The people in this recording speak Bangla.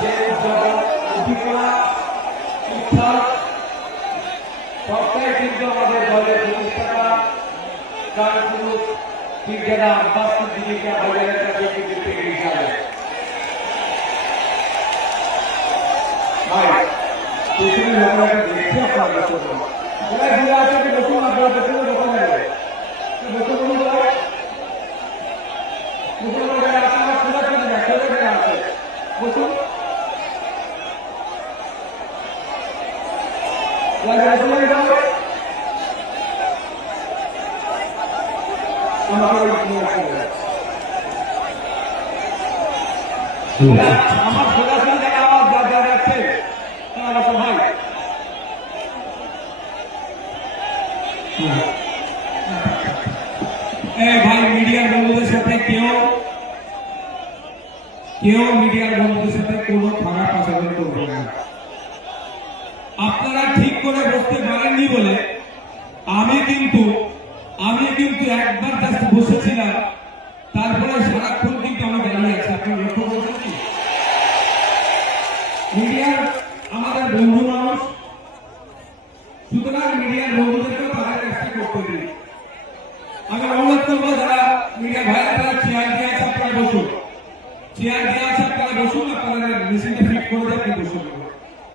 যে অভিজ্ঞতা শিক্ষা সবটাই কিন্তু আমাদের দলের প্রতিষ্ঠাতা তার পুরুষ ক্রিকেটার আব্বাসের দিকে হাজারের কাছে কিন্তু থেকে যাবে ভাই তুমি লোকেরা দেখতে আপনারা করুন ওরা ঘুরে আসে কি বসুন আপনারা দেখতে বসুন যাবে বসুন বলুন ভাই বসুন করে আপনারা পুরো করে দেখতে করে আসে বসুন লাগা চলে যাও আমার সরাসরি যারা আওয়াজ বাজা যাচ্ছে তারা তো ভাই ভাই মিডিয়ার বন্ধুদের সাথে কেউ মিডিয়ার বন্ধুদের সাথে কোনো খারাপ আচরণ করবে না। আপনারা ঠিক করে বসতে পারেননি বলে আমি কিন্তু একবার জাস্ট বসেছিলাম